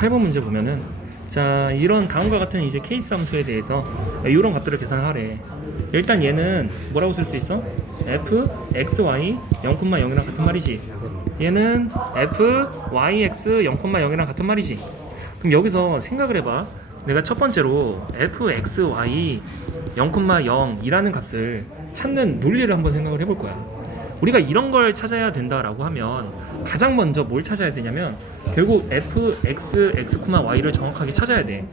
8번 문제 보면은 자 이런 다음과 같은 이제 케이스 함수에 대해서 이런 값들을 계산을 하래. 일단 얘는 뭐라고 쓸 수 있어? f x y 0,0이랑 같은 말이지. 얘는 f y x 0,0이랑 같은 말이지. 그럼 여기서 생각을 해봐. 내가 첫 번째로 f x y 0,0이라는 값을 찾는 논리를 한번 생각을 해볼 거야. 우리가 이런 걸 찾아야 된다라고 하면 가장 먼저 뭘 찾아야 되냐면 결국 f x x, y를 정확하게 찾아야 돼.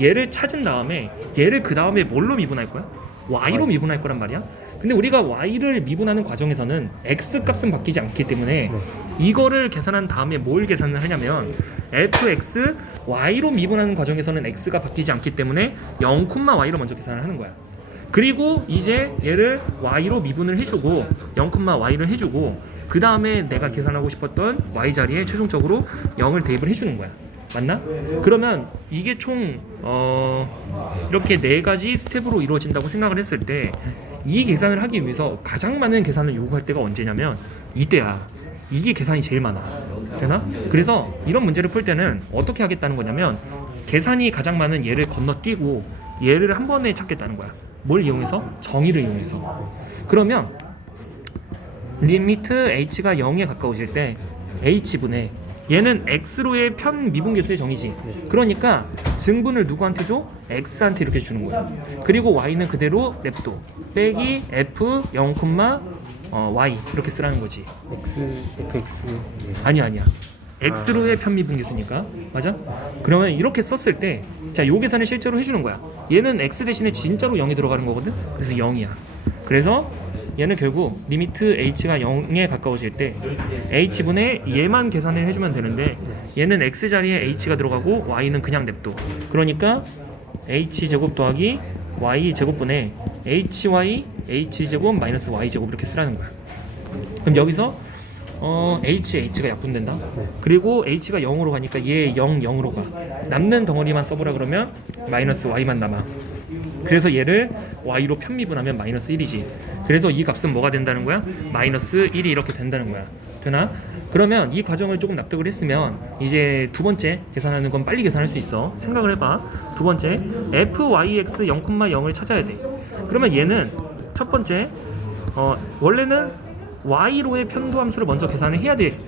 얘를 찾은 다음에 얘를 그 다음에 뭘로 미분할 거야? y로 미분할 거란 말이야. 근데 우리가 y를 미분하는 과정에서는 x 값은 바뀌지 않기 때문에 이거를 계산한 다음에 뭘 계산을 하냐면 fx y로 미분하는 과정에서는 x가 바뀌지 않기 때문에 0,y로 먼저 계산을 하는 거야. 그리고 이제 얘를 y로 미분을 해주고 0,y를 해주고 그 다음에 내가 계산하고 싶었던 y 자리에 최종적으로 0을 대입을 해주는 거야. 맞나? 그러면 이게 총 어, 이렇게 네 가지 스텝으로 이루어진다고 생각을 했을 때 이 계산을 하기 위해서 가장 많은 계산을 요구할 때가 언제냐면 이때야. 이게 계산이 제일 많아. 되나? 그래서 이런 문제를 풀 때는 어떻게 하겠다는 거냐면 계산이 가장 많은 얘를 건너뛰고 얘를 한 번에 찾겠다는 거야. 뭘 이용해서? 정의를 이용해서. 그러면 리미트 h가 0에 가까워질 때 h분의 얘는 x로의 편 미분계수의 정의지. 그러니까 증분을 누구한테 줘? x한테 이렇게 주는 거야. 그리고 y는 그대로 냅둬. 빼기 f 0, 어, y 이렇게 쓰라는 거지. x fx 아니 아니야. X로의 편미 분계수니까 맞아? 그러면 이렇게 썼을 때 자, 요 계산을 실제로 해주는 거야. 얘는 x 대신에 진짜로 0이 들어가는 거거든. 그래서 0이야. 그래서 얘는 결국 리미트 h가 0에 가까워질 때 h분의 얘만 계산을 해주면 되는데 얘는 x 자리에 h가 들어가고 y는 그냥 냅둬. 그러니까 h 제곱 더하기 y 제곱분의 hy h 제곱 마이너스 y 제곱 이렇게 쓰라는 거야. 그럼 여기서 어, H, H가 약분된다. 그리고 H가 0으로 가니까 얘 0, 0으로 가. 남는 덩어리만 써보라 그러면 마이너스 Y만 남아. 그래서 얘를 Y로 편미분하면 마이너스 1이지. 그래서 이 값은 뭐가 된다는 거야? 마이너스 1이 이렇게 된다는 거야. 되나? 그러면 이 과정을 조금 납득을 했으면 이제 두 번째 계산하는 건 빨리 계산할 수 있어. 생각을 해봐. 두 번째 fyx 0,0을 찾아야 돼. 그러면 얘는 첫 번째 어, 원래는 y로의 편도 함수를 먼저 계산을 해야 돼.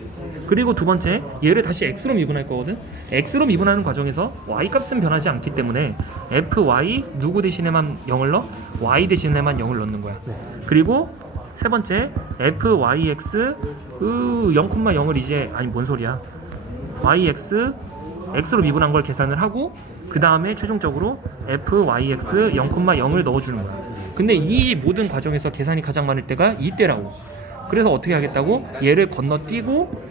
그리고 두 번째 얘를 다시 x로 미분할 거거든. x로 미분하는 과정에서 y 값은 변하지 않기 때문에 fy 누구 대신에만 0을 넣어? y 대신에만 0을 넣는 거야. 그리고 세 번째 fyx 그 0,0을 이제 아니 뭔 소리야? yx x로 미분한 걸 계산을 하고 그 다음에 최종적으로 fyx 0,0을 넣어주는 거야. 근데 이 모든 과정에서 계산이 가장 많을 때가 이때라고. 그래서 어떻게 하겠다고? 얘를 건너뛰고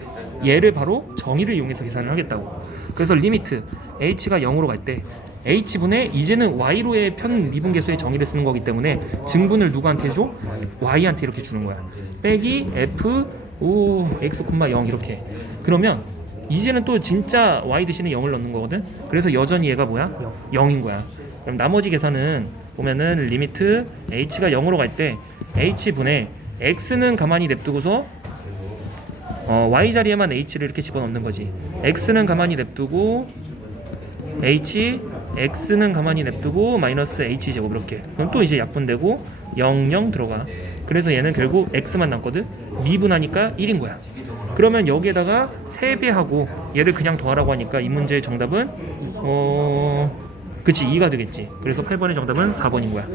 얘를 바로 정의를 이용해서 계산을 하겠다고. 그래서 리미트 h가 0으로 갈 때 h분의 이제는 y로의 편 미분계수의 정의를 쓰는 거기 때문에 증분을 누구한테 줘? y한테 이렇게 주는 거야. 빼기 f 오 x, 0 이렇게. 그러면 이제는 또 진짜 y 대신에 0을 넣는 거거든. 그래서 여전히 얘가 뭐야? 0인 거야. 그럼 나머지 계산은 보면은 리미트 h가 0으로 갈 때 h분의 x는 가만히 냅두고서 어, y 자리에만 h를 이렇게 집어넣는 거지. x는 가만히 냅두고 h x는 가만히 냅두고 마이너스 h 제곱 이렇게. 그럼 또 이제 약분되고 0 0 들어가. 그래서 얘는 결국 x만 남거든. 미분하니까 1인 거야. 그러면 여기에다가 3배하고 얘를 그냥 더하라고 하니까 이 문제의 정답은 어 그치 2가 되겠지. 그래서 8번의 정답은 4번인 거야.